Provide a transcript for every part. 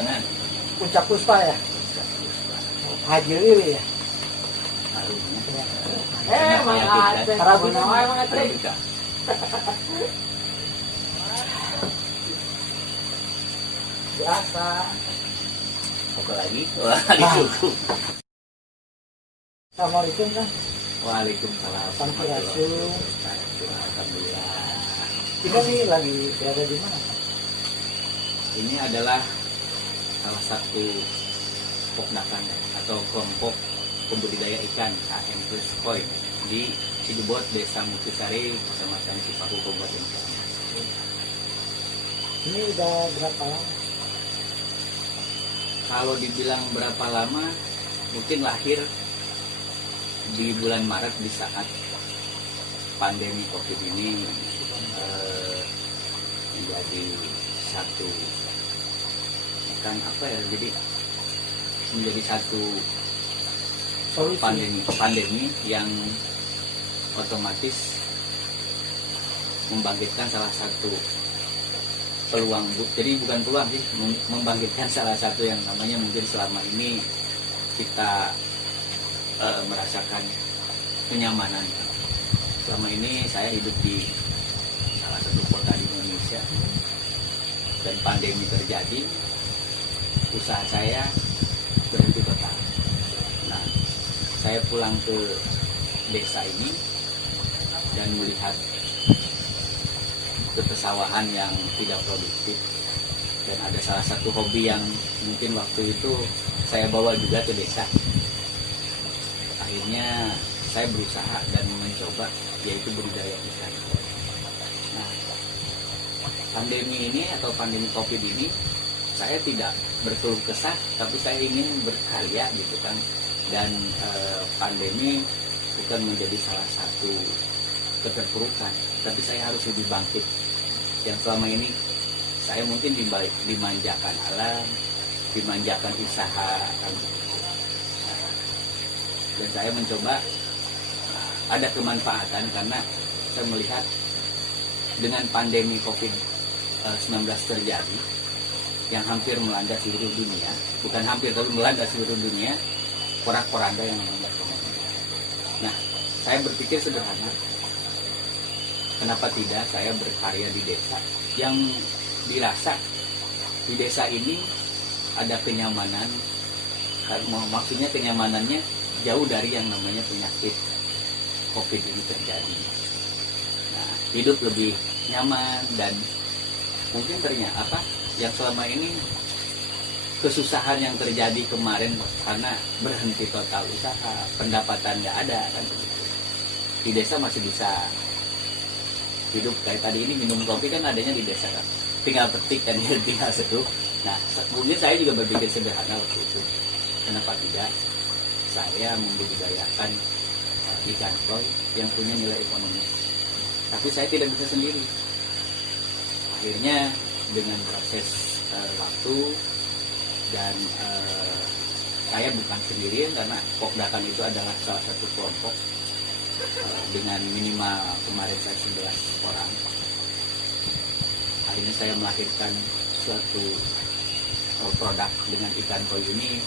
Limbangan. Puncak Puspa ya. Puncak Puspa. Haji Lili ya. Harusnya. Karabina Arabica. biasa. Apa lagi? Wah, cukup. Assalamualaikum kan. Waalaikumsalam. Sampurasun. Alhamdulillah. Kita nih lagi berada di mana? Ini adalah salah satu pokdakan atau kelompok pembudidaya ikan KM Koi di Cidubot, Desa Mutusari, Kecamatan Cipaku, Kabupaten Ciamis. Ini udah berapa lama? Kalau dibilang berapa lama, mungkin lahir di bulan Maret di saat pandemi COVID ini menjadi satu jadi menjadi satu Solusi. pandemi yang otomatis membangkitkan salah satu peluang, jadi bukan peluang sih, membangkitkan salah satu yang namanya mungkin selama ini kita merasakan kenyamanan. Selama ini saya hidup di salah satu kota di Indonesia dan pandemi terjadi, usaha saya berhenti total. Nah, saya pulang ke desa ini dan melihat kepesawahan yang tidak produktif, dan ada salah satu hobi yang mungkin waktu itu saya bawa juga ke desa. Akhirnya saya berusaha dan mencoba, yaitu budidaya ikan. Nah, pandemi ini atau pandemi COVID ini, saya tidak berkeluh kesah, tapi saya ingin berkarya gitu kan. Dan pandemi bukan menjadi salah satu keterpurukan, tapi saya harus lebih bangkit. Yang selama ini saya mungkin dimanjakan alam, dimanjakan usaha kan. Dan saya mencoba ada kemanfaatan, karena saya melihat dengan pandemi COVID-19 terjadi yang hampir melanda seluruh dunia, bukan hampir tapi melanda seluruh dunia, porak-poranda yang melanda ekonomi. Nah, saya berpikir sederhana, kenapa tidak saya berkarya di desa yang dirasa di desa ini ada kenyamanan, maksudnya kenyamanannya jauh dari yang namanya penyakit COVID ini terjadi. Nah, hidup lebih nyaman, dan mungkin ternyata yang selama ini kesusahan yang terjadi kemarin karena berhenti total usaha, pendapatan nggak ada kan, di desa masih bisa hidup kayak tadi ini, minum kopi kan adanya di desa kan, tinggal petik kan, tinggal seduh. Nah, mungkin saya juga berpikir sederhana waktu itu, kenapa tidak saya membudidayakan ikan koi yang punya nilai ekonomi. Tapi saya tidak bisa sendiri. Akhirnya dengan proses waktu dan saya bukan sendirian, karena Pokdakan itu adalah salah satu kelompok dengan minimal kemarin saya 11 orang. Akhirnya saya melahirkan suatu produk dengan ikan koi ini,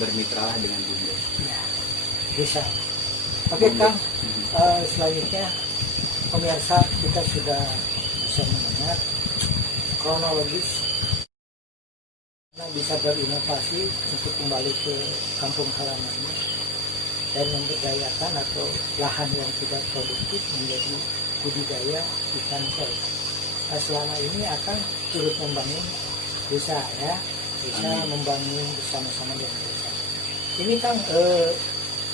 bermitralah dengan Bumdes. Ya, bisa. Oke Kang, selanjutnya pemirsa kita sudah bisa mendengar kronologis bisa berinovasi untuk kembali ke kampung halamannya dan memberdayakan atau lahan yang tidak produktif menjadi budidaya ikan koi. Nah, selama ini akan turut membangun desa ya, bisa membangun bersama-sama dengan desa. Ini kan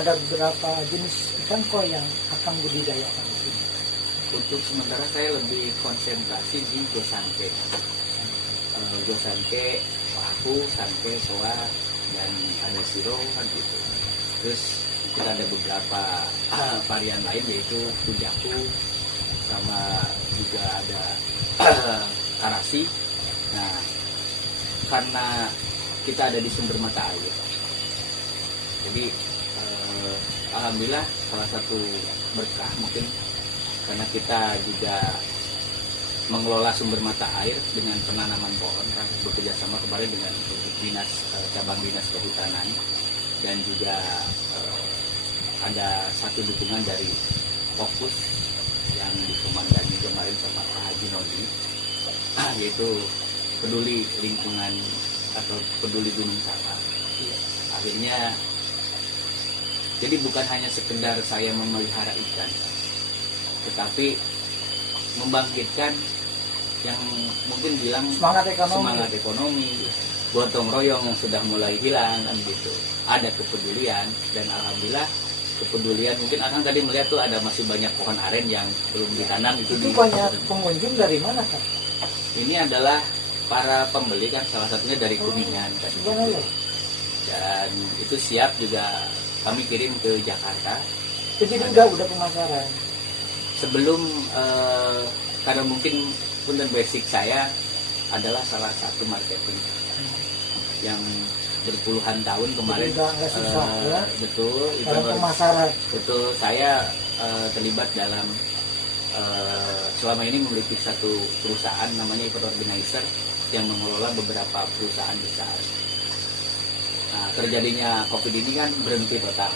ada beberapa jenis ikan koi yang akan budidayakan di sini. Untuk sementara saya lebih konsentrasi di Gosangke. Gosangke, paku, sangke, soa, dan ada siro kan gitu. Terus kita ada beberapa varian lain, yaitu punjaku, sama juga ada karasi. Nah, karena kita ada di sumber mata air, jadi alhamdulillah salah satu berkah mungkin karena kita juga mengelola sumber mata air dengan penanaman pohon, kan bekerja sama kemarin dengan dinas cabang dinas kehutanan, dan juga ada satu dukungan dari Fokus yang dikomandani kemarin sama Pak Haji Nodi, yaitu peduli lingkungan atau peduli Gunung Salak. Akhirnya jadi bukan hanya sekedar saya memelihara ikan, tetapi membangkitkan yang mungkin bilang semangat ekonomi, gotong royong yang sudah mulai hilang kan gitu. Ada kepedulian, dan alhamdulillah kepedulian, mungkin Akang tadi melihat tuh ada masih banyak pohon aren yang belum ditanam itu banyak pengunjung dari mana kan? Ini adalah para pembeli kan, salah satunya dari Kuningan kan gitu. Dan itu siap juga kami kirim ke Jakarta. Jadi udah pemasaran. Sebelum karena mungkin pun dan basic saya adalah salah satu marketing yang berpuluhan tahun kemarin. Nggak susah, ya? Betul. Dalam pemasaran. Betul. Saya terlibat dalam selama ini memiliki satu perusahaan namanya Event Organizer yang mengelola beberapa perusahaan besar. Nah, terjadinya COVID ini kan berhenti total,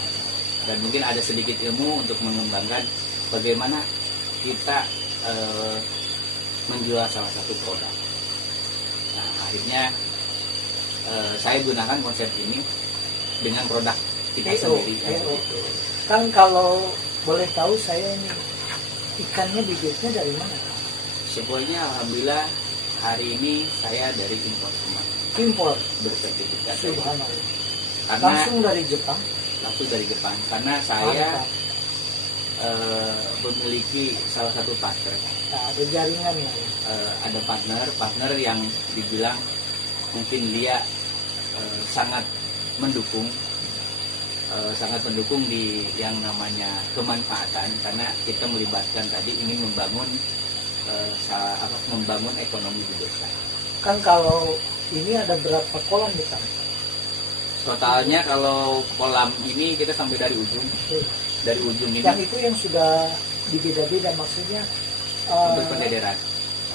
dan mungkin ada sedikit ilmu untuk mengembangkan bagaimana kita menjual salah satu produk. Nah, akhirnya saya gunakan konsep ini dengan produk kita sendiri. Gitu. Kan kalau boleh tahu saya ini ikannya bibitnya dari mana? Semuanya alhamdulillah hari ini saya dari impor bersertifikat. Subhanallah. Karena langsung dari Jepang. Karena saya memiliki salah satu partner. Nah, ada jaringannya. Ada partner yang dibilang mungkin dia sangat mendukung di yang namanya kemanfaatan, karena kita melibatkan tadi ingin membangun membangun ekonomi di desa. Kan kalau ini ada berapa kolam di sana? Totalnya kalau kolam ini kita sampai dari ujung. Dari ujung ini. Yang itu yang sudah dibeda-beda, maksudnya untuk pendederan.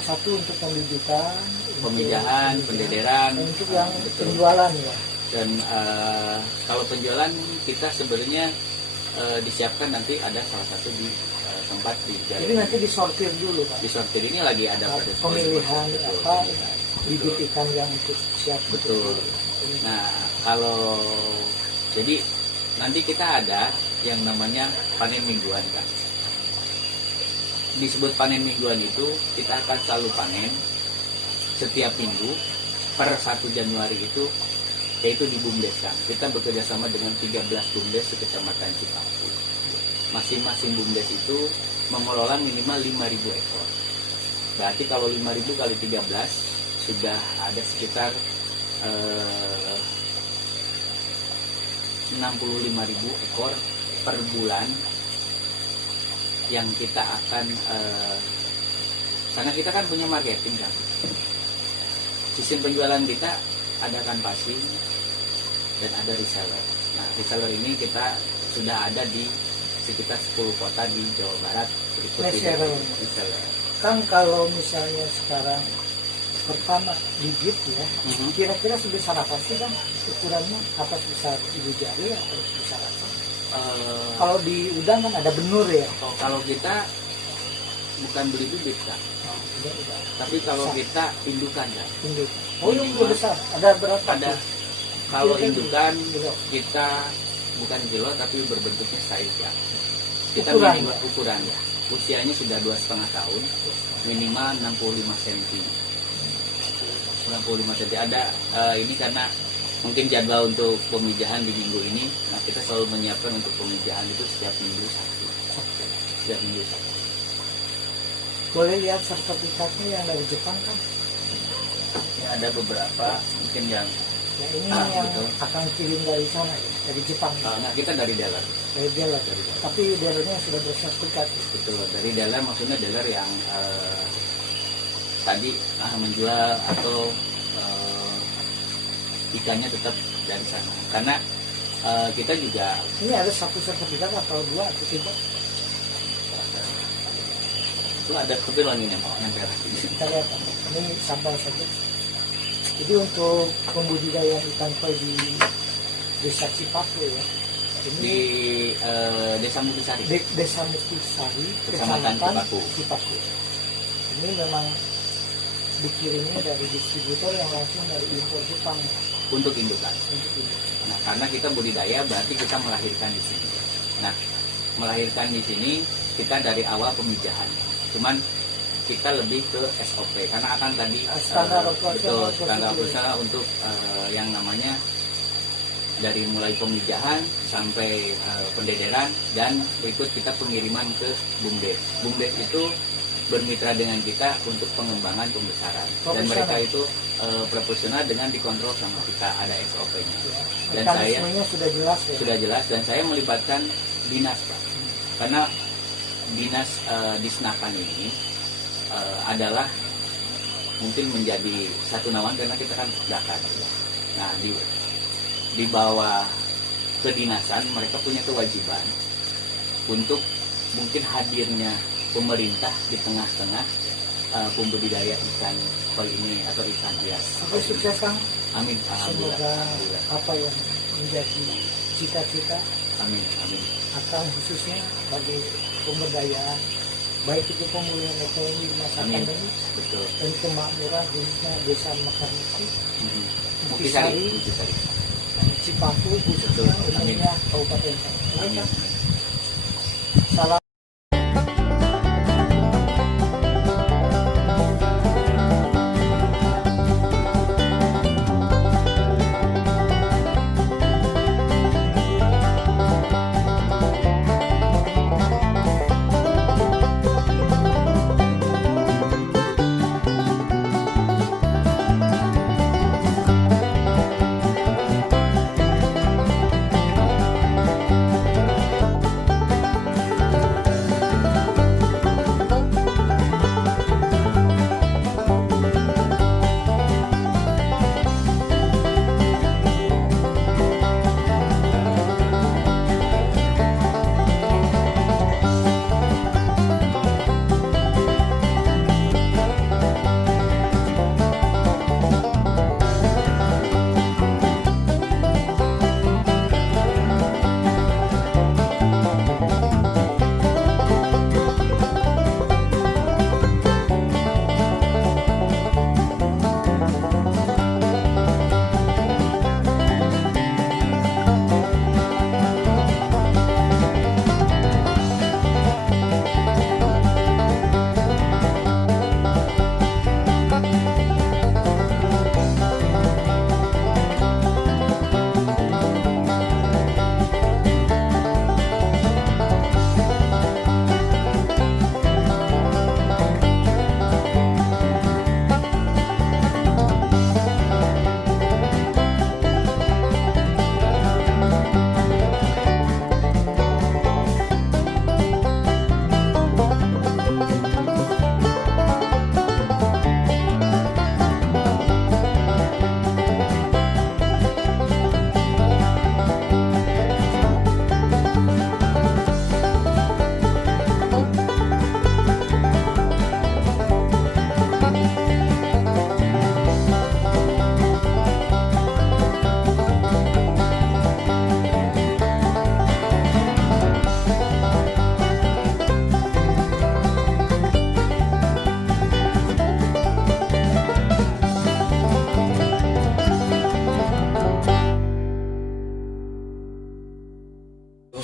Satu untuk pembibitan, pemijahan, pendederan, untuk yang penjualan ya. Dan kalau penjualan kita sebenarnya disiapkan nanti ada salah satu di tempat di jalan. Jadi nanti disortir dulu kan? Disortir ini lagi ada proses pemilihan bibit ikan yang untuk siap. Betul. Nah, kalau jadi nanti kita ada yang namanya panen mingguan kan. Disebut panen mingguan itu kita akan selalu panen setiap minggu per 1 Januari itu, yaitu di BUMDes kan. Kita bekerja sama dengan 13 BUMDes sekecamatan Cipaku. Masing-masing BUMDes itu mengelola minimal 5.000 ekor. Berarti kalau 5.000 kali 13 sudah ada sekitar 65.000 ekor per bulan yang kita akan karena kita kan punya marketing kan. Sistem penjualan kita ada kanvassing dan ada reseller. Nah, reseller ini kita sudah ada di sekitar 10 kota di Jawa Barat. Reseller. Kan kalau misalnya sekarang pertama bibit ya, kira-kira sebesar apa sih kan ukurannya? Apa sebesar ibu jari atau sebesar apa? Kalau di udang kan ada benur ya. Kalau kita bukan beli bibit kan, tapi kalau kita indukan kan. Oh, yang lebih besar. Ada berapa? Ada. Kalau indukan kita bukan kilo tapi berbentuknya size ya. Kita minimal ukuran ya. Usianya sudah 2,5 tahun, minimal 65 cm. 65 cm. Ada ini karena mungkin jadwal untuk pemijahan di minggu ini, nah kita selalu menyiapkan untuk pemijahan itu setiap minggu satu. Boleh lihat sertifikatnya yang dari Jepang kan? Ya, ada beberapa mungkin yang ini yang betul. Akan kirim dari sana ya, dari Jepang. Nah, kita dari dealer. Dari dealer. Tapi dealernya sudah bersertifikat. Betul, dari dealer maksudnya dealer yang tadi menjual atau ikannya tetap dari sana. Karena kita juga ini ada satu sertifikat atau dua atau tiga? itu ada kepiluan ini yang merah. Kita lihat ini sambal saja. Jadi untuk pembudidayaan ikan koi di Desa Cipaku ya, ini Di Desa Mutisari, Desa Mutisari, Kecamatan Cipaku. Ini memang dikirimnya dari distributor yang langsung dari impor Jepang untuk indukan. untuk ini. Nah, karena kita budidaya berarti kita melahirkan di sini. Nah, melahirkan di sini kita dari awal pemijahan. Cuman kita lebih ke SOP karena akan tadi Standar betul operasional standar prosedur. usaha untuk yang namanya dari mulai pemijahan sampai pendederan dan berikut kita pengiriman ke BUMDes. BUMDes itu bermitra dengan kita untuk pengembangan pembesaran dan mereka itu profesional dengan dikontrol sama kita, ada SOP-nya. Ya, Dan mekanismenya sudah jelas ya. sudah jelas dan saya melibatkan dinas Pak, karena dinas Disnakan ini adalah mungkin menjadi satu naungan karena kita kan Dakar. Nah di bawah kedinasan mereka punya kewajiban untuk mungkin hadirnya pemerintah di tengah-tengah pembudidaya ikan koi ini atau ikan hias. Oke, sukses Kang. Amin. Alhamdulillah. Semoga Alhamdulillah. apa yang menjadi cita-cita Amin. Amin. akan khususnya bagi pemberdayaan baik itu pemulihan ekonomi di masa Amin. pandemi Betul. dan kemakmuran khususnya Desa Mekarnisi, Mutisari. Mutisari. Cipaku khususnya umumnya Kabupaten Tangerang. Amin. Salam.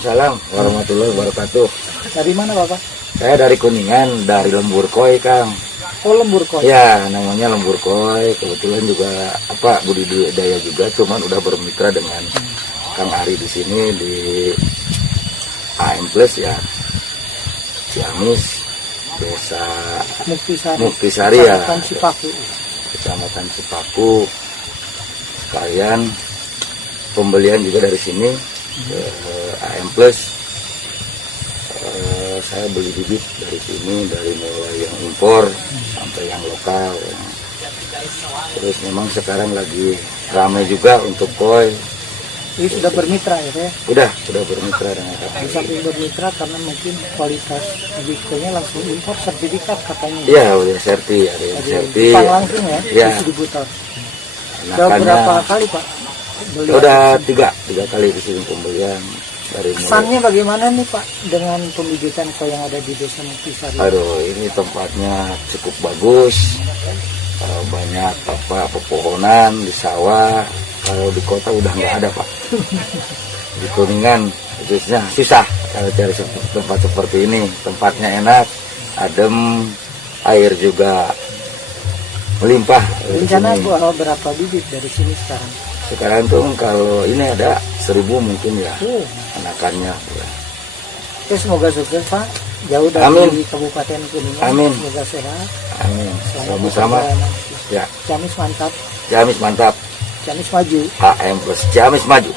Waalaikumsalam warahmatullahi wabarakatuh. Dari mana Bapak? Saya dari Kuningan, dari Lembur Koi, Kang. Oh, Lembur Koi. Ya, namanya Lembur Koi. Kebetulan juga budidaya juga, cuman udah bermitra dengan Kang Ari di sini di AM Plus ya. Ciamis, Desa Muktisari ya. Kecamatan Cipaku. Kecamatan Cipaku. Sekalian pembelian juga dari sini ke AM Plus. Saya beli bibit dari sini, dari mulai yang impor sampai yang lokal. Terus memang sekarang lagi ramai juga untuk koi, Jadi sudah bermitra ya Teh? Sudah bermitra dengan Di KAI. samping bermitra karena mungkin kualitas bibitnya langsung impor sertifikat katanya. Iya, udah serti, ada yang Jadi serti. Jepang langsung ya, Iya. distributor. Sudah Anakannya berapa kali Pak? Beli? udah tiga kali di sini pembelian dari mulai. Kesannya bagaimana nih Pak dengan pembibitan kau yang ada di Desa Muktisari? Aduh, ini tempatnya cukup bagus. Banyak pepohonan di sawah. Kalau di kota udah nggak ada Pak. Di Kuningan khususnya susah kalau cari tempat seperti ini. Tempatnya enak, adem, air juga melimpah di Rencana sini. bawa berapa bibit dari sini sekarang? Sekarang tuh kalau ini ada 1.000 mungkin ya anakannya. Oke, semoga sukses Pak. Jauh dari Amin. Kabupaten Kuningan. Amin. Semoga sehat. Amin. Selamat Sama-sama. berjalan. Ya, Ciamis mantap. Ciamis mantap. Ciamis maju. HM plus Ciamis maju.